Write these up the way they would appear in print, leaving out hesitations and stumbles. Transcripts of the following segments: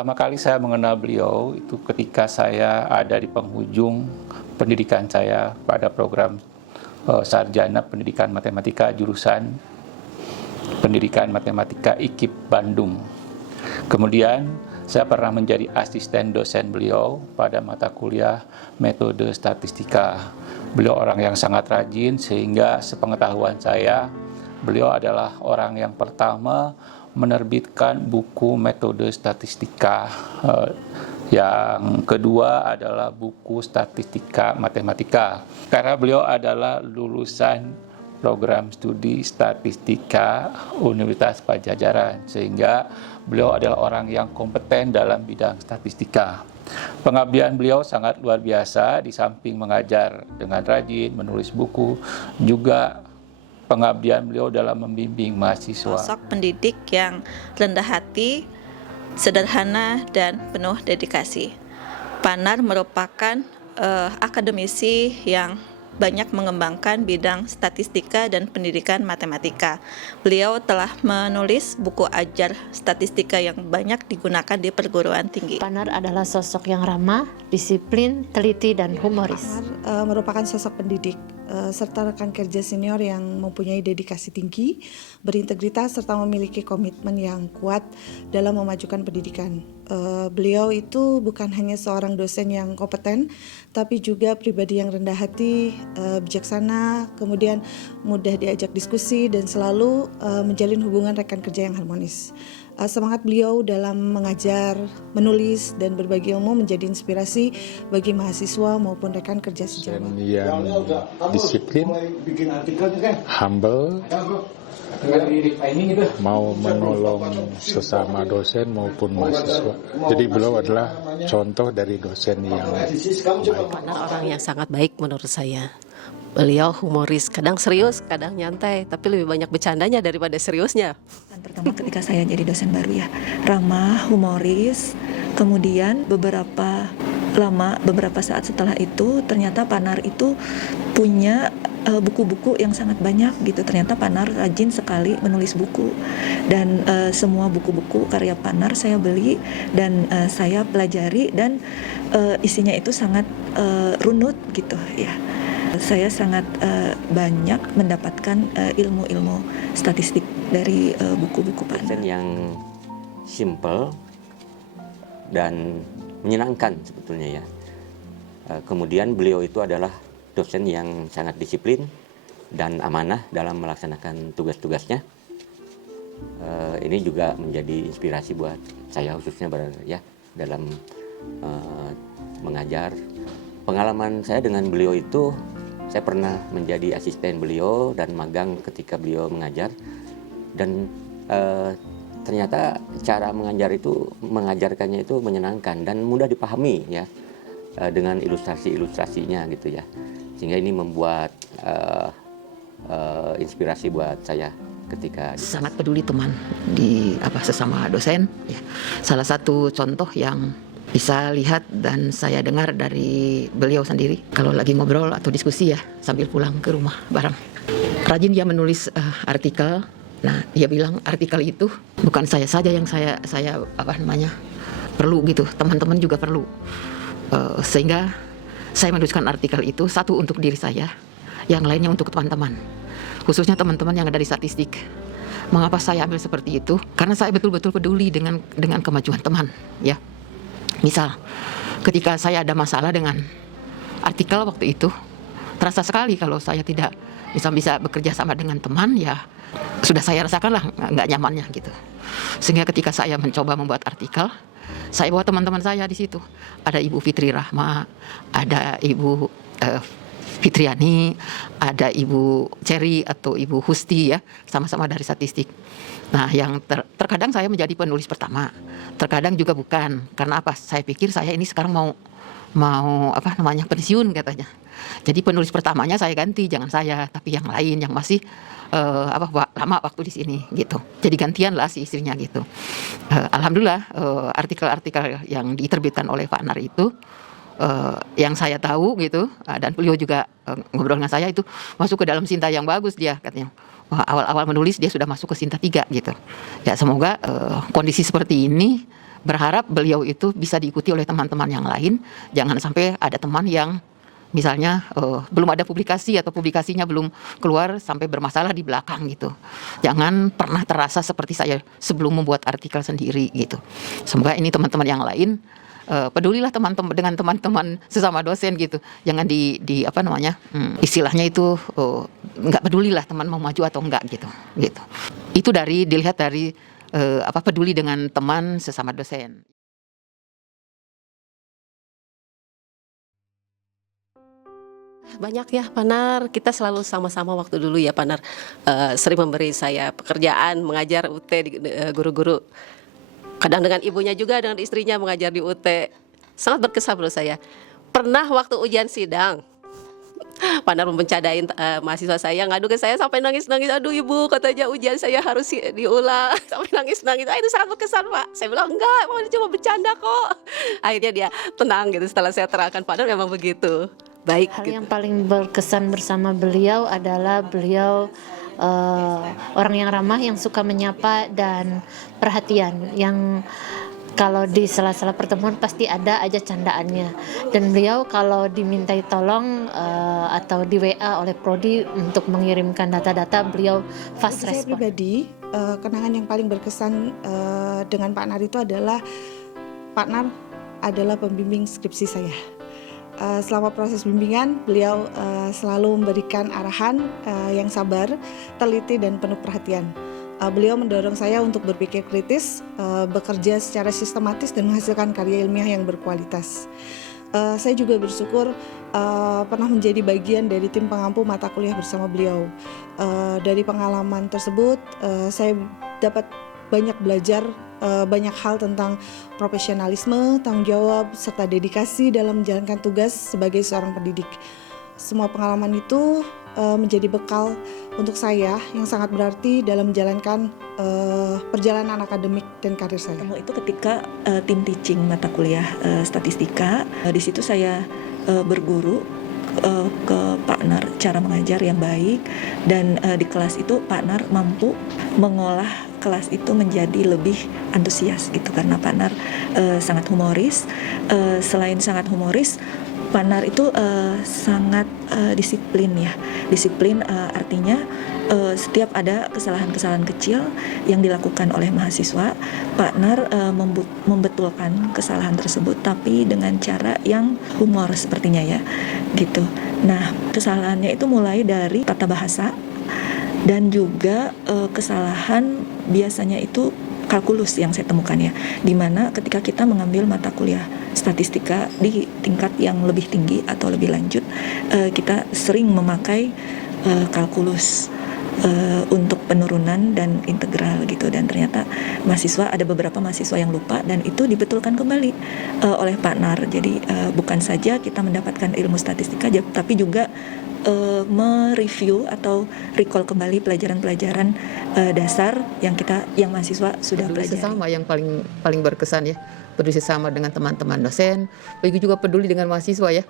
Pertama kali saya mengenal beliau itu ketika saya ada di penghujung pendidikan saya pada program sarjana pendidikan matematika jurusan pendidikan matematika IKIP Bandung. Kemudian saya pernah menjadi asisten dosen beliau pada mata kuliah metode statistika. Beliau orang yang sangat rajin sehingga sepengetahuan saya beliau adalah orang yang pertama menerbitkan buku metode statistika. Yang kedua adalah buku statistika matematika. Karena beliau adalah lulusan program studi statistika Universitas Padjadjaran, sehingga beliau adalah orang yang kompeten dalam bidang statistika. Pengabdian beliau sangat luar biasa, di samping mengajar dengan rajin, menulis buku, juga pengabdian beliau dalam membimbing mahasiswa. Sosok pendidik yang rendah hati, sederhana, dan penuh dedikasi. Panar merupakan akademisi yang banyak mengembangkan bidang statistika dan pendidikan matematika. Beliau telah menulis buku ajar statistika yang banyak digunakan di perguruan tinggi. Panar adalah sosok yang ramah, disiplin, teliti, dan humoris. Panar merupakan sosok pendidik serta rekan kerja senior yang mempunyai dedikasi tinggi, berintegritas, serta memiliki komitmen yang kuat dalam memajukan pendidikan. Beliau itu bukan hanya seorang dosen yang kompeten, tapi juga pribadi yang rendah hati, bijaksana, kemudian mudah diajak diskusi, dan selalu menjalin hubungan rekan kerja yang harmonis. Semangat beliau dalam mengajar, menulis, dan berbagi ilmu menjadi inspirasi bagi mahasiswa maupun rekan kerja sejawat. Yang disiplin, humble, mau menolong sesama dosen maupun mahasiswa. Jadi beliau adalah contoh dari dosen yang baik. Panar orang yang sangat baik menurut saya. Beliau humoris, kadang serius, kadang nyantai, tapi lebih banyak bercandanya daripada seriusnya. Pertama ketika saya jadi dosen baru ya, ramah, humoris, kemudian beberapa saat setelah itu ternyata Panar itu punya buku-buku yang sangat banyak gitu. Ternyata Panar rajin sekali menulis buku, dan semua buku-buku karya Panar saya beli dan saya pelajari, dan isinya itu sangat runut gitu ya. Saya sangat banyak mendapatkan ilmu-ilmu statistik dari buku-buku Panar. Dosen yang simple dan menyenangkan sebetulnya ya. Kemudian beliau itu adalah dosen yang sangat disiplin dan amanah dalam melaksanakan tugas-tugasnya. Ini juga menjadi inspirasi buat saya khususnya ya dalam mengajar. Pengalaman saya dengan beliau itu, saya pernah menjadi asisten beliau dan magang ketika beliau mengajar, dan ternyata cara mengajarkannya itu menyenangkan dan mudah dipahami ya, dengan ilustrasi-ilustrasinya gitu ya, sehingga ini membuat inspirasi buat saya ketika sangat peduli teman di sesama dosen ya. Salah satu contoh yang bisa lihat dan saya dengar dari beliau sendiri kalau lagi ngobrol atau diskusi ya sambil pulang ke rumah bareng. Rajin dia menulis artikel. Nah, dia bilang artikel itu bukan saya saja yang saya perlu gitu, teman-teman juga perlu. Sehingga saya menuliskan artikel itu, satu untuk diri saya, yang lainnya untuk teman-teman. Khususnya teman-teman yang ada di statistik. Mengapa saya ambil seperti itu? Karena saya betul-betul peduli dengan kemajuan teman, ya. Misal, ketika saya ada masalah dengan artikel waktu itu, terasa sekali kalau saya tidak bisa bekerja sama dengan teman, ya sudah saya rasakan lah nggak nyamannya gitu. Sehingga ketika saya mencoba membuat artikel, saya bawa teman-teman saya di situ. Ada Ibu Fitri Rahma, ada Ibu Fitriani, ada Ibu Cherry atau Ibu Husti ya, sama-sama dari statistik. Nah, yang terkadang saya menjadi penulis pertama, terkadang juga bukan. Karena apa? Saya pikir saya ini sekarang mau pensiun katanya. Jadi penulis pertamanya saya ganti, jangan saya, tapi yang lain yang masih lama waktu di sini gitu. Jadi gantian lah si istrinya gitu. Alhamdulillah artikel-artikel yang diterbitkan oleh Pak Nar itu yang saya tahu gitu, dan beliau juga ngobrol dengan saya itu masuk ke dalam Sinta yang bagus dia katanya. Awal-awal menulis dia sudah masuk ke Sinta 3 gitu. Ya semoga kondisi seperti ini berharap beliau itu bisa diikuti oleh teman-teman yang lain. Jangan sampai ada teman yang misalnya belum ada publikasi atau publikasinya belum keluar sampai bermasalah di belakang gitu. Jangan pernah terasa seperti saya sebelum membuat artikel sendiri gitu. Semoga ini teman-teman yang lain pedulilah teman-teman dengan teman-teman sesama dosen gitu. Jangan di apa namanya istilahnya itu nggak pedulilah teman mau maju atau enggak gitu. Itu dilihat dari peduli dengan teman sesama dosen. Banyak ya Panar, kita selalu sama-sama waktu dulu ya Panar, sering memberi saya pekerjaan mengajar UT di guru-guru. Kadang dengan ibunya juga, dengan istrinya mengajar di UT. Sangat berkesan menurut saya. Pernah waktu ujian sidang, Panar membencadain mahasiswa saya, ngadu ke saya sampai nangis-nangis. Aduh ibu, katanya ujian saya harus diulang. Sampai nangis-nangis. Itu sangat berkesan Pak. Saya bilang enggak, emang dia cuma bercanda kok. Akhirnya dia tenang gitu setelah saya terangkan, Panar memang begitu. Baik. Hal yang paling berkesan bersama beliau adalah beliau orang yang ramah, yang suka menyapa dan perhatian, yang kalau di sela-sela pertemuan pasti ada aja candaannya. Dan beliau kalau dimintai tolong atau di WA oleh Prodi untuk mengirimkan data-data, beliau fast Saya respon. pribadi, kenangan yang paling berkesan dengan Pak Nar itu adalah Pak Nar adalah pembimbing skripsi saya. Selama proses bimbingan, beliau selalu memberikan arahan yang sabar, teliti, dan penuh perhatian. Beliau mendorong saya untuk berpikir kritis, bekerja secara sistematis, dan menghasilkan karya ilmiah yang berkualitas. Saya juga bersyukur pernah menjadi bagian dari tim pengampu mata kuliah bersama beliau. Dari pengalaman tersebut, saya dapat banyak belajar banyak hal tentang profesionalisme, tanggung jawab, serta dedikasi dalam menjalankan tugas sebagai seorang pendidik. Semua pengalaman itu menjadi bekal untuk saya yang sangat berarti dalam menjalankan perjalanan akademik dan karir saya. Itu ketika tim teaching mata kuliah statistika, di situ saya berguru ke Pak Nar cara mengajar yang baik, dan di kelas itu Pak Nar mampu mengolah kelas itu menjadi lebih antusias gitu, karena Pak Nar sangat humoris. Selain sangat humoris, Pak Nar itu sangat disiplin ya. Disiplin artinya setiap ada kesalahan-kesalahan kecil yang dilakukan oleh mahasiswa, Pak Nar membetulkan kesalahan tersebut, tapi dengan cara yang humor sepertinya ya, gitu. Nah, kesalahannya itu mulai dari tata bahasa, dan juga kesalahan biasanya itu kalkulus yang saya temukan ya, dimana ketika kita mengambil mata kuliah statistika di tingkat yang lebih tinggi atau lebih lanjut, kita sering memakai kalkulus untuk penurunan dan integral gitu, dan ternyata ada beberapa mahasiswa yang lupa, dan itu dibetulkan kembali oleh Pak Nar. Jadi bukan saja kita mendapatkan ilmu statistika, tapi juga mereview atau recall kembali pelajaran-pelajaran dasar yang mahasiswa sudah pelajari. Sesama yang paling berkesan ya, peduli sesama dengan teman-teman dosen, begitu juga peduli dengan mahasiswa ya.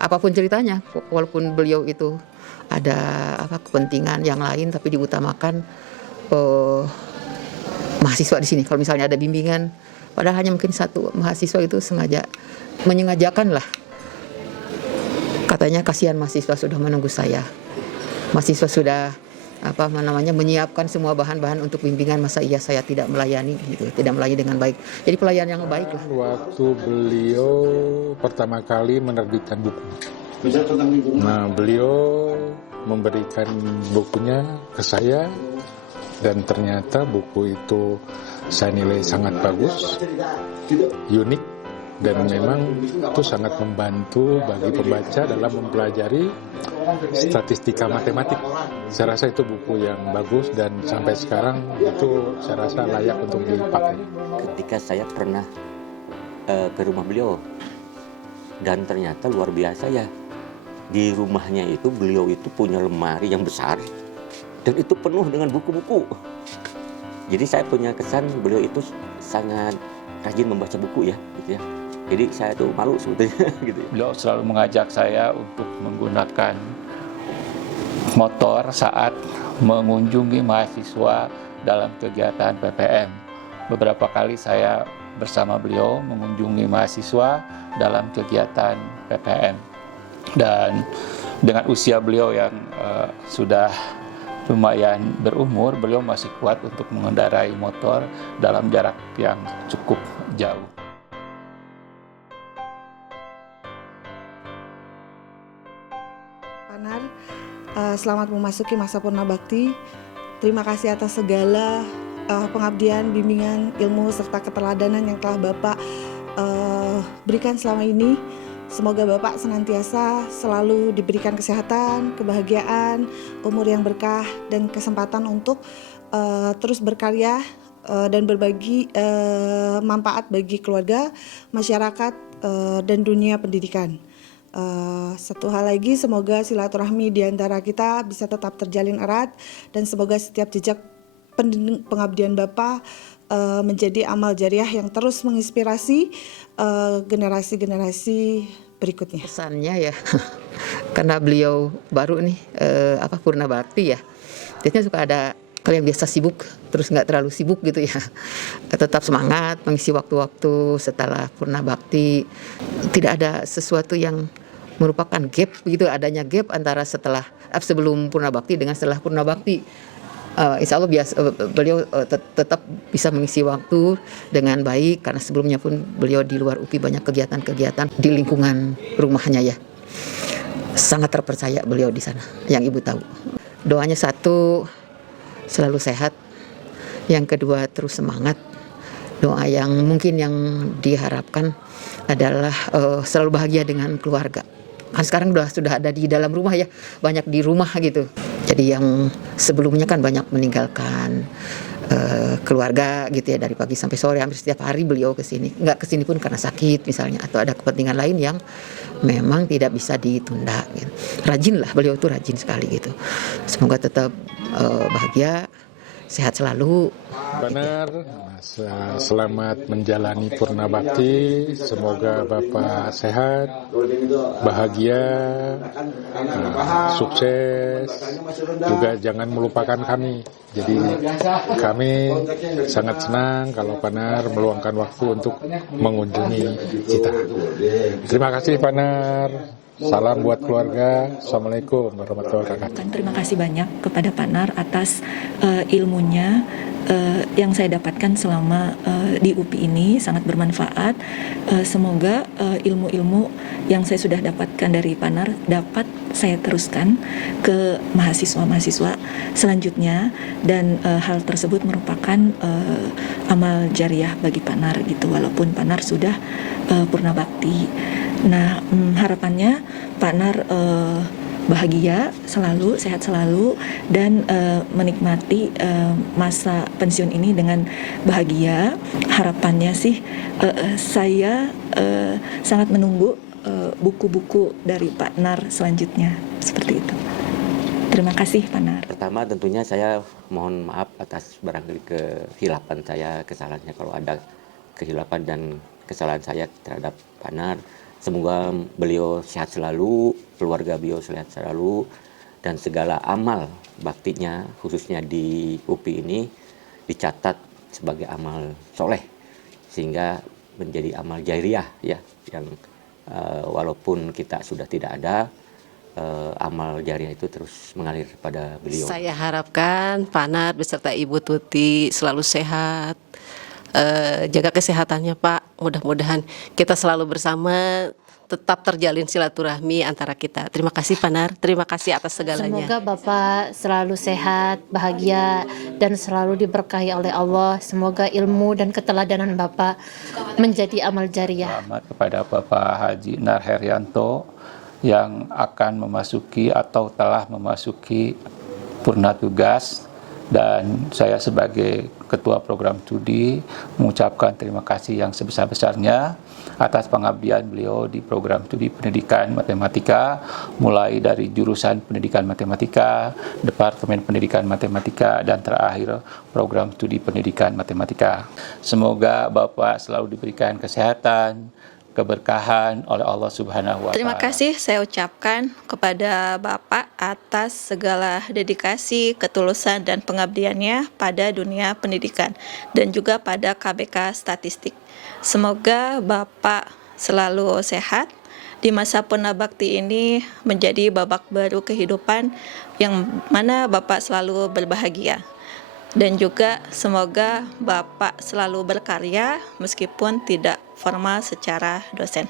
Apapun ceritanya, walaupun beliau itu ada kepentingan yang lain, tapi diutamakan mahasiswa di sini. Kalau misalnya ada bimbingan, padahal hanya mungkin satu mahasiswa itu menyengajakan lah. Katanya kasihan mahasiswa sudah menunggu saya. Mahasiswa sudah menyiapkan semua bahan-bahan untuk bimbingan, masa iya saya tidak melayani gitu, tidak melayani dengan baik. Jadi pelayanan yang baik lah. Waktu beliau pertama kali menerbitkan buku. Nah, beliau memberikan bukunya ke saya, dan ternyata buku itu saya nilai sangat bagus, unik, dan memang itu sangat membantu bagi pembaca dalam mempelajari statistika matematik. Saya rasa itu buku yang bagus, dan sampai sekarang itu saya rasa layak untuk dipakai. Ketika saya pernah ke rumah beliau, dan ternyata luar biasa ya, di rumahnya itu beliau itu punya lemari yang besar, dan itu penuh dengan buku-buku. Jadi saya punya kesan beliau itu sangat rajin membaca buku ya, gitu ya. Jadi saya tuh malu sebetulnya gitu. Beliau selalu mengajak saya untuk menggunakan motor saat mengunjungi mahasiswa dalam kegiatan PPM. beberapa kali saya bersama beliau mengunjungi mahasiswa dalam kegiatan PPM. Dan dengan usia beliau yang sudah lumayan berumur, beliau masih kuat untuk mengendarai motor dalam jarak yang cukup jauh. Panar, selamat memasuki masa Purna Bakti. Terima kasih atas segala pengabdian, bimbingan, ilmu, serta keteladanan yang telah Bapak berikan selama ini. Semoga Bapak senantiasa selalu diberikan kesehatan, kebahagiaan, umur yang berkah, dan kesempatan untuk terus berkarya dan berbagi manfaat bagi keluarga, masyarakat, dan dunia pendidikan. Satu hal lagi, semoga silaturahmi di antara kita bisa tetap terjalin erat, dan semoga setiap jejak pengabdian Bapak menjadi amal jariah yang terus menginspirasi generasi-generasi berikutnya. Pesannya ya, karena beliau baru nih Purna Bakti ya, biasanya suka ada kalau yang biasa sibuk terus nggak terlalu sibuk gitu ya, tetap semangat mengisi waktu-waktu setelah Purna Bakti. Tidak ada sesuatu yang merupakan gap gitu, adanya gap antara sebelum Purna Bakti dengan setelah Purna Bakti. Insya Allah beliau tetap bisa mengisi waktu dengan baik, karena sebelumnya pun beliau di luar UPI banyak kegiatan-kegiatan di lingkungan rumahnya ya. Sangat terpercaya beliau di sana, yang Ibu tahu. Doanya satu, selalu sehat. Yang kedua, terus semangat. Doa yang mungkin yang diharapkan adalah selalu bahagia dengan keluarga. Kan sekarang sudah ada di dalam rumah ya, banyak di rumah gitu. Jadi yang sebelumnya kan banyak meninggalkan keluarga gitu ya, dari pagi sampai sore, hampir setiap hari beliau kesini. Nggak kesini pun karena sakit misalnya, atau ada kepentingan lain yang memang tidak bisa ditunda gitu. Rajin lah, beliau tuh rajin sekali gitu. Semoga tetap bahagia, sehat selalu. Benar, selamat menjalani Purna Bakti. Semoga Bapak sehat, bahagia, sukses. Juga jangan melupakan kami. Jadi kami sangat senang kalau Panar meluangkan waktu untuk mengunjungi kita. Terima kasih Panar. Salam buat keluarga. Assalamualaikum warahmatullahi wabarakatuh. Terima kasih banyak kepada Panar atas ilmunya yang saya dapatkan selama di UPI ini, sangat bermanfaat. Semoga ilmu-ilmu yang saya sudah dapatkan dari Panar dapat saya teruskan ke mahasiswa-mahasiswa selanjutnya, dan hal tersebut merupakan amal jariah bagi Panar gitu, walaupun Panar sudah Purna Bakti. Nah, harapannya Panar bahagia selalu, sehat selalu, dan menikmati masa pensiun ini dengan bahagia. Harapannya sih saya sangat menunggu buku-buku dari Pak Nar selanjutnya, seperti itu. Terima kasih Pak Nar. Pertama tentunya saya mohon maaf atas barangkali kehilapan saya, kesalahannya kalau ada kehilapan dan kesalahan saya terhadap Pak Nar. Semoga beliau sehat selalu, keluarga beliau sehat selalu, dan segala amal baktinya khususnya di UPI ini dicatat sebagai amal soleh, sehingga menjadi amal jariah ya, yang walaupun kita sudah tidak ada, amal jariah itu terus mengalir pada beliau. Saya harapkan Panar beserta Ibu Tuti selalu sehat. Jaga kesehatannya Pak, mudah-mudahan kita selalu bersama, tetap terjalin silaturahmi antara kita. Terima kasih Panar, terima kasih atas segalanya. Semoga Bapak selalu sehat, bahagia, dan selalu diberkahi oleh Allah. Semoga ilmu dan keteladanan Bapak menjadi amal jariah. Selamat kepada Bapak Haji Nar Herianto yang akan memasuki atau telah memasuki purna tugas. Dan saya sebagai Ketua Program Studi mengucapkan terima kasih yang sebesar-besarnya atas pengabdian beliau di Program Studi Pendidikan Matematika, mulai dari jurusan Pendidikan Matematika, Departemen Pendidikan Matematika, dan terakhir Program Studi Pendidikan Matematika. Semoga Bapak selalu diberikan kesehatan, keberkahan oleh Allah Subhanahu wa Ta'ala. Terima kasih saya ucapkan kepada Bapak atas segala dedikasi, ketulusan, dan pengabdiannya pada dunia pendidikan dan juga pada KBK Statistik. Semoga Bapak selalu sehat di masa Purnabakti ini menjadi babak baru kehidupan yang mana Bapak selalu berbahagia. Dan juga semoga Bapak selalu berkarya meskipun tidak formal secara dosen.